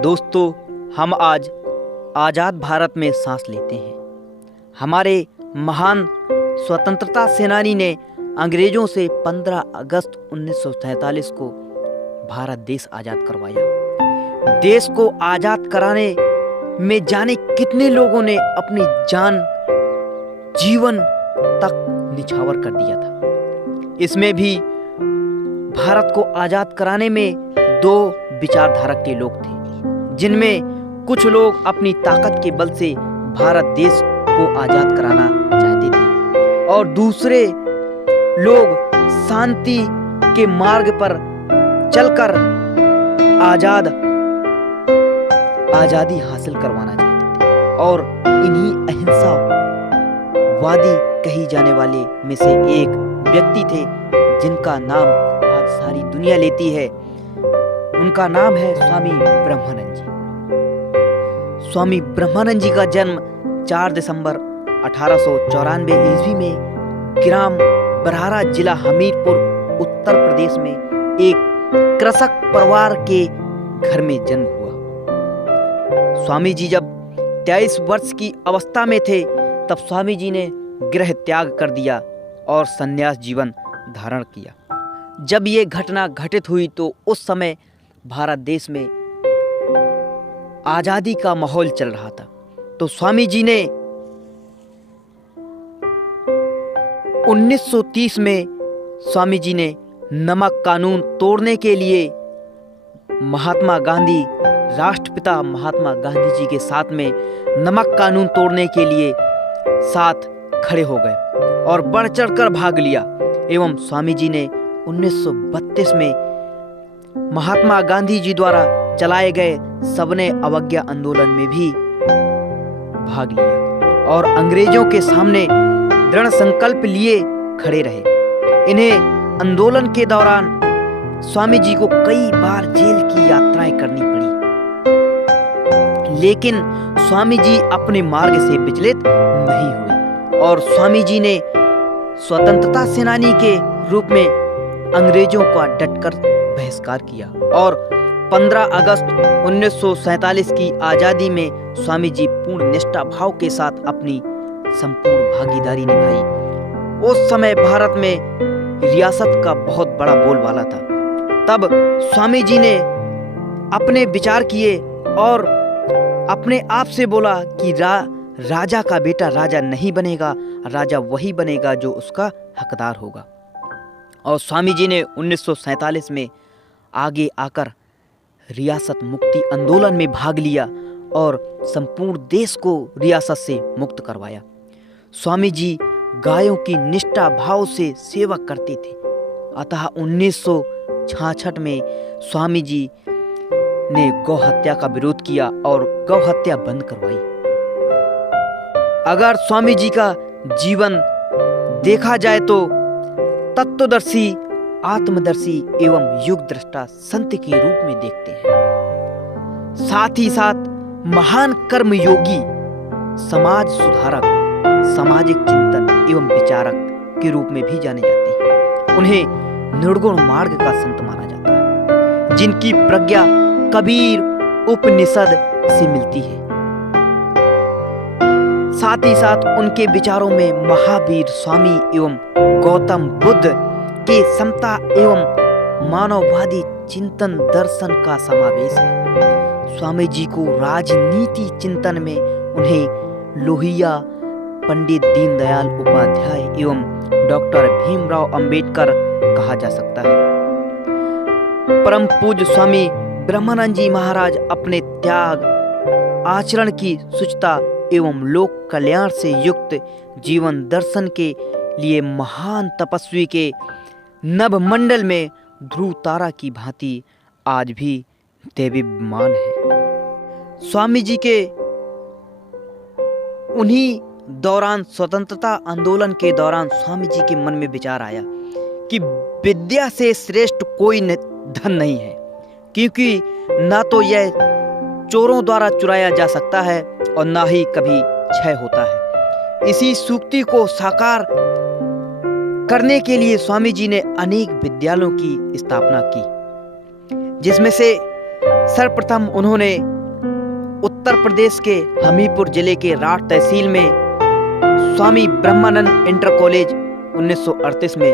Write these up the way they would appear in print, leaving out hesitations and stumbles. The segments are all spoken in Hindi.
दोस्तों, हम आज आज़ाद भारत में सांस लेते हैं। हमारे महान स्वतंत्रता सेनानी ने अंग्रेजों से 15 अगस्त 1947 को भारत देश आज़ाद करवाया। देश को आज़ाद कराने में जाने कितने लोगों ने अपनी जान जीवन तक निछावर कर दिया था। इसमें भी भारत को आज़ाद कराने में दो विचारधारा के लोग थे, जिनमें कुछ लोग अपनी ताकत के बल से भारत देश को आज़ाद कराना चाहते थे और दूसरे लोग शांति के मार्ग पर चलकर आज़ादी हासिल करवाना चाहते थे। और इन्हीं अहिंसावादी कही जाने वाले में से एक व्यक्ति थे जिनका नाम आज सारी दुनिया लेती है। उनका नाम है स्वामी ब्रह्मानंद जी। स्वामी ब्रह्मानंद जी का जन्म 4 दिसंबर 1894 ईस्वी में ग्राम बरहारा, जिला हमीरपुर, उत्तर प्रदेश में एक कृषक परिवार के घर में जन्म हुआ। स्वामी जी जब 23 वर्ष की अवस्था में थे तब स्वामी जी ने गृह त्याग कर दिया और संन्यास जीवन धारण किया। जब ये घटना घटित हुई तो उस समय भारत देश में आजादी का माहौल चल रहा था। तो स्वामी जी ने 1930 में स्वामी जी ने नमक कानून तोड़ने के लिए महात्मा गांधी, राष्ट्रपिता महात्मा गांधी जी के साथ में नमक कानून तोड़ने के लिए साथ खड़े हो गए और बढ़ चढ़कर भाग लिया। एवं स्वामी जी ने 1932 में महात्मा गांधी जी द्वारा चलाए गए सविनय अवज्ञा आंदोलन में भी भाग लिया और अंग्रेजों के सामने दृढ़ संकल्प लिए खड़े रहे। इन्हें आंदोलन के दौरान स्वामी जी को कई बार जेल की यात्राएं करनी पड़ी, लेकिन स्वामी जी अपने मार्ग से विचलित नहीं हुए और स्वामी जी ने स्वतंत्रता सेनानी के रूप में अंग्रेजों का डटकर बहिष्कार किया और 15 अगस्त 1947 की आज़ादी में स्वामी जी पूर्ण निष्ठा भाव के साथ अपनी संपूर्ण भागीदारी निभाई। उस समय भारत में रियासत का बहुत बड़ा बोलबाला था। तब स्वामी जी ने अपने विचार किए और अपने आप से बोला कि राजा का बेटा राजा नहीं बनेगा, राजा वही बनेगा जो उसका हकदार होगा। और स्वामी जी ने 1947 में आगे आकर रियासत मुक्ति आंदोलन में भाग लिया और संपूर्ण देश को रियासत से मुक्त करवाया। स्वामी जी गायों की निष्ठा भाव से सेवा करते थे। अतः 1966 में स्वामी जी ने गौ हत्या का विरोध किया और गौ हत्या बंद करवाई। अगर स्वामी जी का जीवन देखा जाए तो तत्वदर्शी, आत्मदर्शी एवं युग दृष्टा संत के रूप में देखते हैं। साथ ही साथ महान कर्मयोगी, समाज सुधारक, सामाजिक चिंतन एवं विचारक के रूप में भी जाने जाते हैं। उन्हें निर्गुण मार्ग का संत माना जाता है, जिनकी प्रज्ञा कबीर उपनिषद से मिलती है। साथ ही साथ उनके विचारों में महावीर स्वामी एवं गौतम बुद्ध के समता एवं मानववादी चिंतन दर्शन का समावेश है। स्वामी जी को राजनीति चिंतन में उन्हें लोहिया, पंडित दीनदयाल उपाध्याय एवं डॉक्टर भीमराव अंबेडकर कहा जा सकता है। परम पूज्य स्वामी ब्रह्मानंद जी महाराज अपने त्याग, आचरण की शुचिता एवं लोक कल्याण से युक्त जीवन दर्शन के लिए महान तपस्वी के नभमंडल में ध्रुव तारा की भांति आज भी देदीप्यमान है। स्वामी जी के उन्हीं दौरान, स्वतंत्रता आंदोलन के दौरान स्वामी जी के मन में विचार आया कि विद्या से श्रेष्ठ कोई धन नहीं है, क्योंकि ना तो यह चोरों द्वारा चुराया जा सकता है और ना ही कभी क्षय होता है। इसी सूक्ति को साकार करने के लिए स्वामी जी ने अनेक विद्यालयों की स्थापना की, जिसमें से सर्वप्रथम उन्होंने उत्तर प्रदेश के हमीरपुर जिले के राठ तहसील में स्वामी ब्रह्मानंद इंटर कॉलेज 1938 में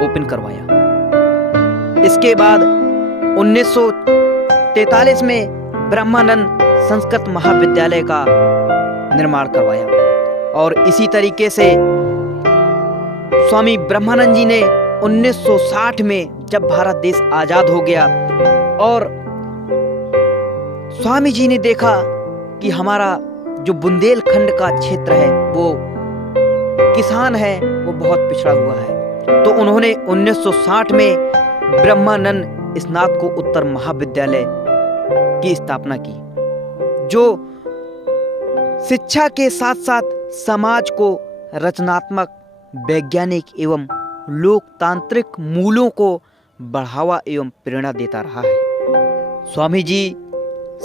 ओपन करवाया। इसके बाद 1943 में ब्रह्मानंद संस्कृत महाविद्यालय का निर्माण करवाया और इसी तरीके से स्वामी ब्रह्मानंद जी ने 1960 में जब भारत देश आजाद हो गया और स्वामी जी ने देखा कि हमारा जो बुंदेलखंड का क्षेत्र है वो किसान है, वो बहुत पिछड़ा हुआ है, तो उन्होंने 1960 में ब्रह्मानंद स्नातकोत्तर महाविद्यालय की स्थापना की, जो शिक्षा के साथ साथ समाज को रचनात्मक, वैज्ञानिक एवं लोकतांत्रिक मूल्यों को बढ़ावा एवं प्रेरणा देता रहा है। स्वामी जी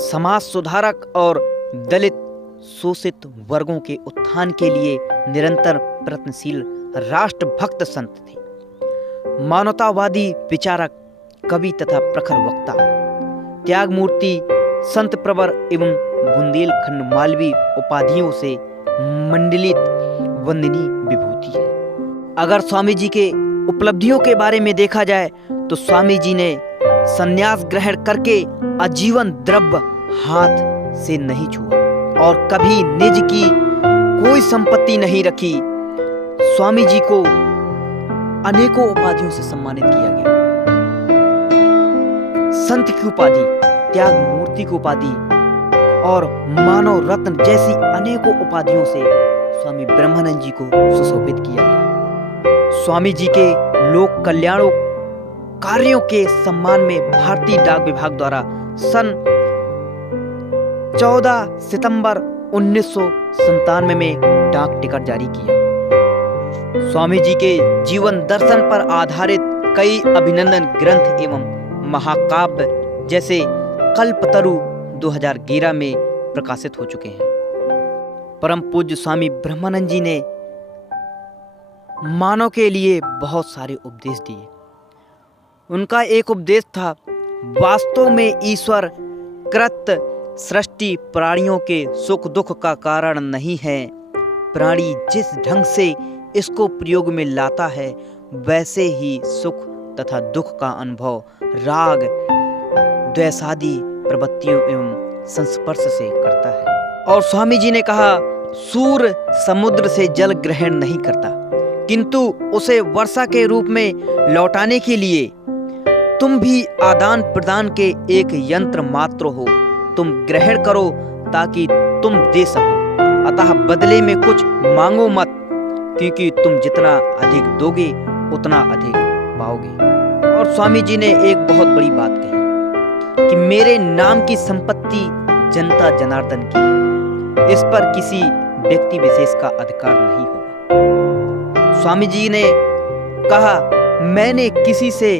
समाज सुधारक और दलित शोषित वर्गों के उत्थान के लिए निरंतर प्रयत्नशील राष्ट्रभक्त संत थे। मानवतावादी विचारक, कवि तथा प्रखर वक्ता, त्यागमूर्ति, संत प्रवर एवं बुंदेलखंड मालवी उपाधियों से मंडिलित वंदनीय विभूति है। अगर स्वामी जी के उपलब्धियों के बारे में देखा जाए तो स्वामी जी ने संन्यास ग्रहण करके आजीवन द्रव्य हाथ से नहीं छुआ और कभी निज की कोई संपत्ति नहीं रखी। स्वामी जी को अनेकों उपाधियों से सम्मानित किया गया। संत की उपाधि, त्याग मूर्ति की उपाधि और मानव रत्न जैसी अनेकों उपाधियों से स्वामी ब्रह्मानंद जी को सुशोभित किया गया। स्वामी जी के लोक कल्याण कार्यों के सम्मान में भारतीय डाक विभाग द्वारा सन 14 सितंबर 1997 में डाक टिकट जारी किया। स्वामी जी के जीवन दर्शन पर आधारित कई अभिनंदन ग्रंथ एवं महाकाव्य जैसे कल्पतरु 2011 में प्रकाशित हो चुके हैं। परम पूज्य स्वामी ब्रह्मानंद जी ने मानव के लिए बहुत सारे उपदेश दिए। उनका एक उपदेश था, वास्तव में ईश्वर कृत सृष्टि प्राणियों के सुख दुख का कारण नहीं है। प्राणी जिस ढंग से इसको प्रयोग में लाता है वैसे ही सुख तथा दुख का अनुभव राग द्वेषादि प्रवृत्तियों एवं संस्पर्श से करता है। और स्वामी जी ने कहा, सूर्य समुद्र से जल ग्रहण नहीं करता, किंतु उसे वर्षा के रूप में लौटाने के लिए तुम भी आदान प्रदान के एक यंत्र मात्र हो। तुम ग्रहण करो ताकि तुम दे सको, अतः बदले में कुछ मांगो मत, क्योंकि तुम जितना अधिक दोगे उतना अधिक पाओगे। और स्वामी जी ने एक बहुत बड़ी बात कही कि मेरे नाम की संपत्ति जनता जनार्दन की है, इस पर किसी व्यक्ति विशेष का अधिकार नहीं होगा। स्वामी जी ने कहा, मैंने किसी से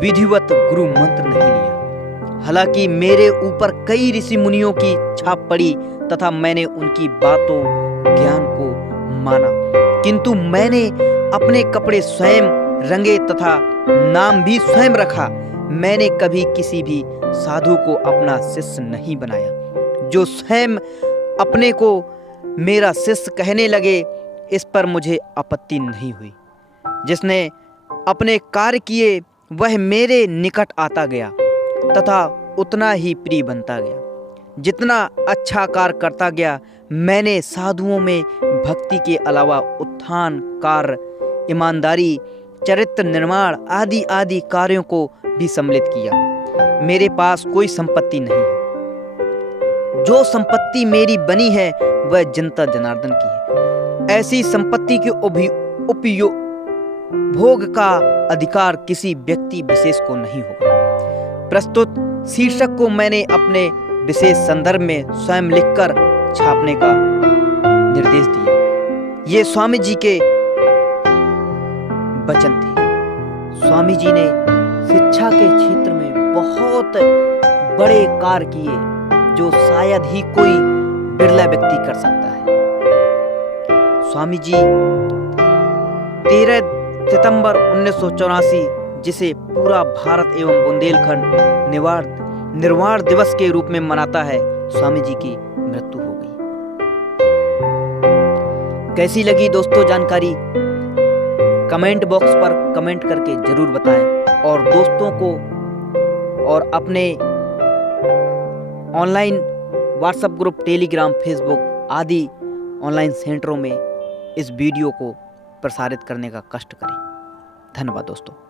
विधिवत गुरु मंत्र नहीं लिया, हालांकि मेरे ऊपर कई ऋषि मुनियों की छाप पड़ी तथा मैंने उनकी बातों ज्ञान को माना, किंतु मैंने अपने कपड़े स्वयं रंगे तथा नाम भी स्वयं रखा। मैंने कभी किसी भी साधु को अपना शिष्य नहीं बनाया। जो स्वयं अपने को मेरा शिष्य कहने लगे, इस पर मुझे आपत्ति नहीं हुई। जिसने अपने कार्य किए वह मेरे निकट आता गया तथा उतना ही प्रिय बनता गया। जितना अच्छा कार्य करता गया, मैंने साधुओं में भक्ति के अलावा उत्थान कार्य, ईमानदारी, चरित्र निर्माण आदि आदि कार्यों को भी सम्मिलित किया। मेरे पास कोई संपत्ति नहीं है। जो संपत्ति मेरी बनी है वह जनता जनार्दन की है। ऐसी संपत्ति के उपभोग का अधिकार किसी व्यक्ति विशेष को नहीं होगा। प्रस्तुत शीर्षक को मैंने अपने विशेष संदर्भ में स्वयं लिखकर छापने का निर्देश दिया। ये स्वामी जी के वचन थे। स्वामी जी ने शिक्षा के क्षेत्र में बहुत बड़े कार्य किए जो शायद ही कोई बिरला व्यक्ति कर सकता है। स्वामी जी 13 सितंबर 1984 जिसे पूरा भारत एवं बुंदेलखंड निर्वाण दिवस के रूप में मनाता है, स्वामी जी की मृत्यु हो गई। कैसी लगी दोस्तों जानकारी? कमेंट बॉक्स पर कमेंट करके जरूर बताएं और दोस्तों को और अपने online WhatsApp group, Telegram, Facebook आदि ऑनलाइन सेंटरों में इस वीडियो को प्रसारित करने का कष्ट करें। धन्यवाद दोस्तों।